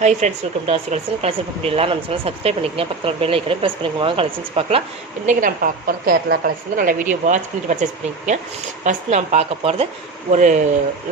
Hi friends, welcome to ஆசி collection. Collection பார்க்க முடியல நம்ம சேனல் சப்ஸ்கிரைப் பண்ணிக்கங்க. பக்கத்தில் பெல் ஐக்கனை ப்ரெஸ் பண்ணிக்கோங்க. வாங்க கலெக்ஷன்ஸ் பார்க்கலாம். இன்றைக்கி நம்ம பார்க்க போகிற கேரளா கலெக்ஷன் தான். நல்ல வீடியோ வாட்ச் பண்ணிட்டு பர்ச்சேஸ் பண்ணிக்கோங்க. ஃபஸ்ட் நம்ம பார்க்க போகிறது ஒரு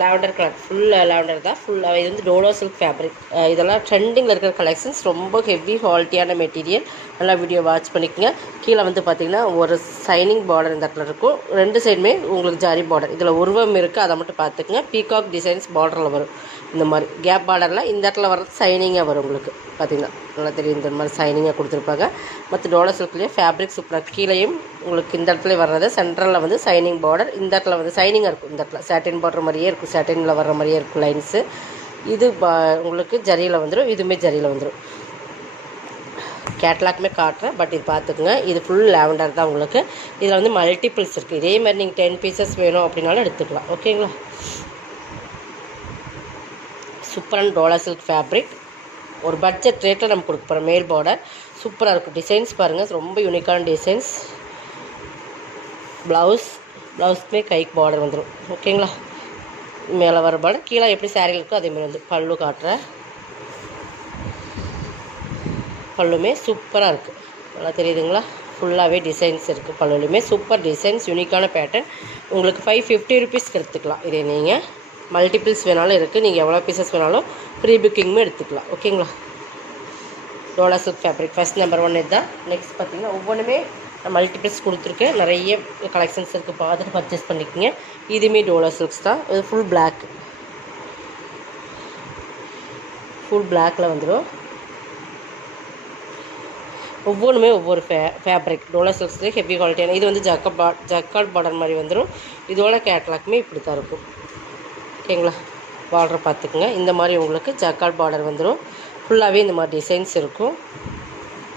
லாவெண்டர் கலர், ஃபுல் லாவெண்டர் தான். ஃபுல்லாக இது வந்து டோலோ சில்க் ஃபேப்ரிக். இதெல்லாம் ட்ரெண்டிங்கில் இருக்கிற கலெக்ஷன்ஸ், ரொம்ப ஹெவி குவாலிட்டியான மெட்டீரியல். நல்லா வீடியோ வாட்ச் பண்ணிக்கோங்க. கீழே வந்து பார்த்திங்கன்னா ஒரு சைனிங் பார்டர் இந்த இடத்துல இருக்கும். ரெண்டு சைடுமே உங்களுக்கு ஜாரி பார்டர். இதில் உருவம் இருக்குது, அதை மட்டும் பார்த்துக்குங்க. பீகாக் டிசைன்ஸ் பார்டரில் வரும். இந்த மாதிரி கேப் பார்டரில் இந்த இடத்துல வர்றது சைனிங்காக வரும். உங்களுக்கு பார்த்திங்கன்னா நல்லா தெரியும், இந்த மாதிரி சைனிங்காக கொடுத்துருப்பாங்க. மற்ற டோலோ சில்க்லேயே ஃபேப்ரிக் சூப்பராக. கீழேயும் உங்களுக்கு இந்த இடத்துல வர்றது சென்ட்ரலில் வந்து சைனிங் பார்டர். இந்த இடத்துல வந்து சைனிங்காக இருக்கும். இந்த இடத்துல சாட்டின் பார்டர் மாதிரியே இருக்கும், சாட்டினில் வர்ற மாதிரியே இருக்கும் லைன்ஸு. இது உங்களுக்கு ஜரியில் வந்துடும், இதுவுமே ஜரியில் வந்துடும். கேட்லாக்குமே காட்டுறேன், பட் இது பார்த்துக்குங்க. இது ஃபுல் லாவெண்டர் தான் உங்களுக்கு. இதில் வந்து மல்டிபிள்ஸ் இருக்குது. இதே மாதிரி நீங்கள் 10 பீசஸ் வேணும் அப்படின்னாலும் எடுத்துக்கலாம். ஓகேங்களா? சூப்பரான டோலா சில்க் ஃபேப்ரிக். ஒரு பட்ஜெட் ரேட்டில் நம்ம கொடுக்க போகிறோம். மேல் பார்டர் சூப்பராக இருக்கும். டிசைன்ஸ் பாருங்கள், ரொம்ப யூனிக்கான டிசைன்ஸ். ப்ளவுஸ்க்குமே கைக்கு பார்டர் வந்துடும். ஓகேங்களா? மேலே வர பார்டர், கீழே எப்படி சாரீ இருக்கோ அதேமாதிரி வந்து பல்லு காட்டுறேன். பல்லுமே சூப்பராக இருக்குது, நல்லா தெரியுதுங்களா? ஃபுல்லாகவே டிசைன்ஸ் இருக்குது. பல்லுலையுமே சூப்பர் டிசைன்ஸ், யூனிக்கான பேட்டர்ன். உங்களுக்கு 550 ருபீஸ்க்கு எடுத்துக்கலாம். இதே நீங்கள் மல்டிபிள்ஸ் வேணாலும் இருக்குது. நீங்கள் எவ்வளோ பீசஸ் வேணாலும் ப்ரீ புக்கிங்குமே எடுத்துக்கலாம். ஓகேங்களா? Dola silk fabric first number 1 இதுதான். நெக்ஸ்ட் பார்த்திங்கன்னா ஒவ்வொன்றுமே மல்டிபிள்ஸ் கொடுத்துருக்கேன். நிறைய கலெக்ஷன்ஸ் இருக்குது, பார்த்துட்டு பர்ச்சேஸ் பண்ணிக்கோங்க. இதுவுமே டோலா சில்க்ஸ் தான். இது ஃபுல் பிளாக்கில் வந்துடும். ஒவ்வொன்றுமே ஒவ்வொரு ஃபேப்ரிக். டோலா சில்க்ஸ்லேயே ஹெவி குவாலிட்டியான. இது வந்து ஜக்கார்ட் பார்டர் மாதிரி வந்துடும். இதோட கேட்லாக்குமே இப்படி தான் இருக்கும். ஓகேங்களா? பார்டரை பார்த்துக்குங்க. இந்த மாதிரி உங்களுக்கு ஜக்கார்ட் பார்டர் வந்துடும். ஃபுல்லாகவே இந்த மாதிரி டிசைன்ஸ் இருக்கும்.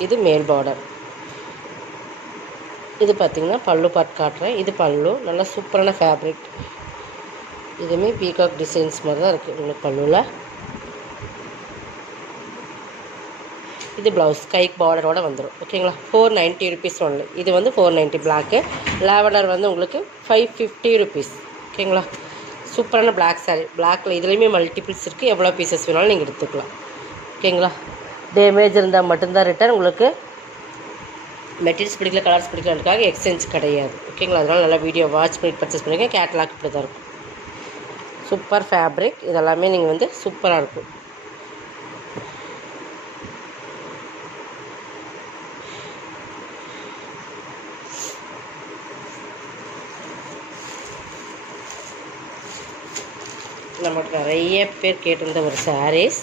இது மேல் பார்டர். இது பார்த்திங்கன்னா பல்லு பார்ட் காட்டுறேன். இது பல்லு, நல்லா சூப்பரான ஃபேப்ரிக். இதுவுமே பீகாக் டிசைன்ஸ் மாதிரி தான் இருக்குது உங்களுக்கு பல்லுவில். இது ப்ளவுஸ் கைக்கு பார்டரோடு வந்துடும். ஓகேங்களா? 490 ருபீஸ் ஒன்லி. இது வந்து 490. பிளாக்கு லாவெண்டர் வந்து உங்களுக்கு 550 ருபீஸ். ஓகேங்களா? சூப்பரான பிளாக் சாரீ. பிளாக்கில் இதுலேயுமே மல்டிபிள்ஸ் இருக்குது. எவ்வளோ பீசஸ் வேணாலும் நீங்கள் எடுத்துக்கலாம். ஓகேங்களா? டேமேஜ் இருந்தால் மட்டும்தான் ரிட்டர்ன். உங்களுக்கு மெட்டீரியல்ஸ் பிடிக்கல, கலர்ஸ் பிடிக்கலன்றதுக்காக எக்ஸ்சேஞ்ச் கிடையாது. ஓகேங்களா? அதனால் நல்லா வீடியோ வாட்ச் பண்ணி பர்ச்சேஸ் பண்ணிக்க. கேட்லாக் இப்படி தான் இருக்கும். Super fabric. இதெல்லாமே நீங்கள் வந்து சூப்பராக இருக்கும். நமக்கு நிறைய பேர் கேட்டிருந்த ஒரு சாரீஸ்.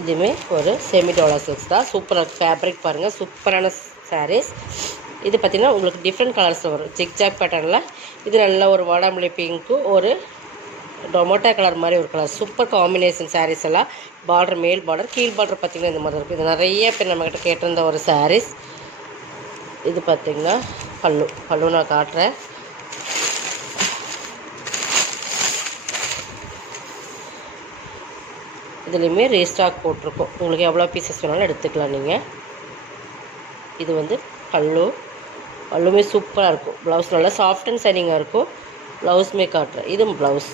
இதுவுமே ஒரு செமி டோலா சில்க்ஸ் தான். சூப்பராக ஃபேப்ரிக் பாருங்கள், சூப்பரான சாரீஸ். இது பார்த்திங்கன்னா உங்களுக்கு டிஃப்ரெண்ட் கலர்ஸில் வரும். ஜிக்ஜாக் பேட்டர்னில். இது நல்ல ஒரு வாடாமல்லி பிங்க்கு, ஒரு டொமேட்டோ கலர் மாதிரி ஒரு கலர். சூப்பர் காம்பினேஷன் சாரீஸ் எல்லாம். பார்டர் மேல் பார்டர், கீழ் பார்டர் பார்த்திங்கன்னா இந்த மாதிரி இருக்கும். இது நிறைய பேர் நம்மக்கிட்ட கேட்டிருந்த ஒரு சாரீஸ். இது பார்த்திங்கன்னா பல்லு நான் காட்டுறேன். இதுலேயுமே ரீஸ்டாக் போட்டிருக்கோம். உங்களுக்கு எவ்வளோ பீசஸ் வேணாலும் எடுத்துக்கலாம் நீங்கள். இது வந்து பல்லுமே சூப்பராக இருக்கும். ப்ளவுஸ் நல்லா சாஃப்ட் அண்ட் சைனிங்காக இருக்கும். ப்ளவுஸுமே காட்டுறேன். இது ப்ளவுஸ்.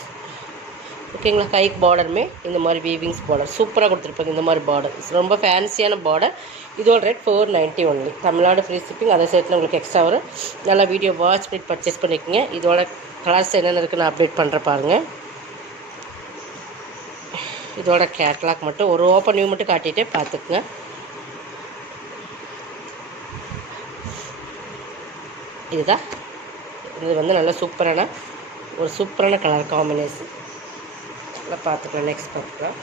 ஓகேங்களா? கைக்கு பார்டருமே இந்த மாதிரி வீவிங்ஸ் பார்டர் சூப்பராக கொடுத்துருப்பாங்க. இந்த மாதிரி பார்டர் ரொம்ப ஃபேன்சியான பார்டர். இதோட rate 490 only. Tamil Nadu free shipping. அதே சைட்டில் உங்களுக்கு எக்ஸ்ட்ரா வரும். நல்லா வீடியோ வாட்ச் பண்ணி பர்ச்சேஸ் பண்ணிக்கோங்க. இதோட கலர்ஸ் என்னென்ன இருக்குன்னு நான் அப்டேட் பண்ணுற பாருங்கள். இதோட கேட்லாக் மட்டும் ஒரு ஓப்பன் வியூ மட்டும் காட்டிகிட்டே பார்த்துக்குங்க. இதுதான். இது வந்து நல்ல சூப்பரான கலர் காம்பினேஷன். நல்லா பார்த்துக்கலாம். நெக்ஸ்ட் பார்த்துக்கலாம்.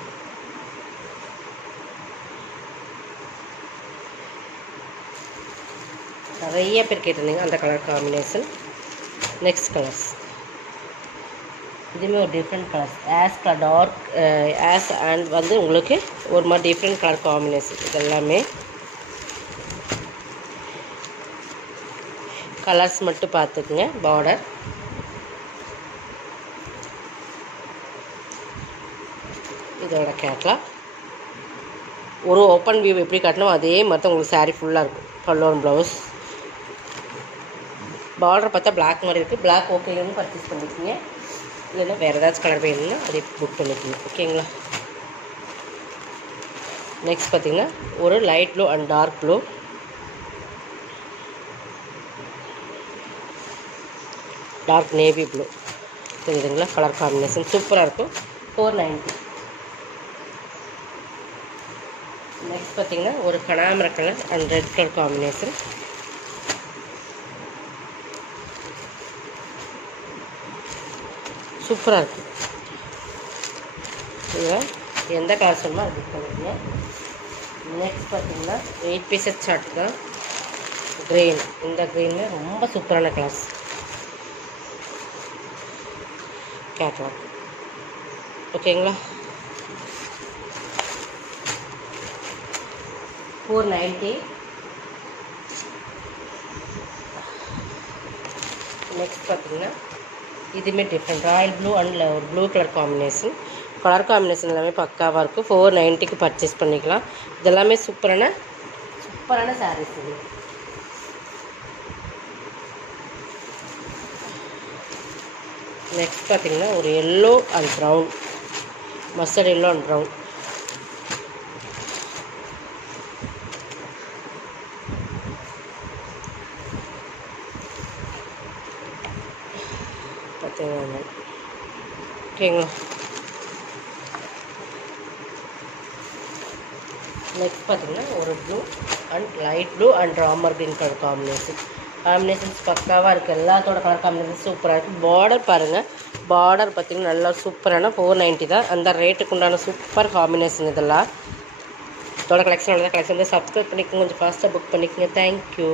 நிறைய பேர் கேட்டிருந்தீங்க அந்த கலர் காம்பினேஷன். நெக்ஸ்ட் கலர்ஸ் இதுவுமே ஒரு டிஃப்ரெண்ட் கலர்ஸ். டார்க் அண்ட் வந்து உங்களுக்கு ஒரு மாதிரி டிஃப்ரெண்ட் கலர் காம்பினேஷன். இது எல்லாமே கலர்ஸ் மட்டும் பார்த்துக்குங்க. பார்டர் இதோட கேட்லாக். ஒரு ஓப்பன் வியூ எப்படி காட்டணும் அதே மாதிரி தான் உங்களுக்கு சாரீ ஃபுல்லாக இருக்கும். பல்லோன் ப்ளவுஸ். பார்டர் பார்த்தா பிளாக் மாதிரி இருக்குது. பிளாக் ஓகேன்னு பர்ச்சேஸ் பண்ணிக்கோங்க. இல்லைன்னா வேறு ஏதாச்சும் கலர் வேணும்னா அதை புக் பண்ணிக்கோங்க. ஓகேங்களா. நெக்ஸ்ட் பார்த்திங்கன்னா ஒரு light blue and dark blue. Dark navy blue தெரியுதுங்களா. கலர் காம்பினேஷன் சூப்பராக இருக்கும். 490. நெக்ஸ்ட் பார்த்திங்கன்னா ஒரு கனாமர colour and red colour combination. சூப்பராக இருக்கும். இதில் எந்த கலர் சொல்லணுமோ அது புக் பண்ணிக்கோங்க. நெக்ஸ்ட் பார்த்திங்கன்னா 8 பீசஸ் சார்ட் தான். க்ரீன். இந்த க்ரீனில் ரொம்ப சூப்பரான கலர்ஸ். கேட்லாக். ஓகேங்களா. 490. நெக்ஸ்ட் பார்த்திங்கன்னா இதுவுமே டிஃப்ரெண்ட். ராயல் ப்ளூ அண்ட் ஒரு blue colour combination. Colour combination எல்லாமே பக்காவாக இருக்கும். 490க்கு பர்ச்சேஸ் பண்ணிக்கலாம். இதெல்லாமே சூப்பரான சாரீஸ் இது. நெக்ஸ்ட் பார்த்திங்கன்னா ஒரு yellow and brown. Mustard yellow and brown. பார்த்தீங்கன்னா ஓகேங்களா. நெக்ஸ்ட் பார்த்திங்கன்னா ஒரு blue and light blue and Ramar green colour combinations பக்காவாக இருக்குது. எல்லாத்தோட கலர் காம்பினேஷன் சூப்பராக இருக்குது. பார்டர் பாருங்கள். பார்டர் பார்த்திங்கன்னா நல்லா சூப்பரான 490 தான். அந்த ரேட்டுக்கு உண்டான சூப்பர் காம்பினேஷன் இதெல்லாம். இதோட கலெக்ஷன் கலெக்ஷன் வந்து சப்ஸ்கிரைப் பண்ணிக்கோங்க. கொஞ்சம் ஃபாஸ்ட்டாக புக் பண்ணிக்கோங்க. தேங்க்யூ.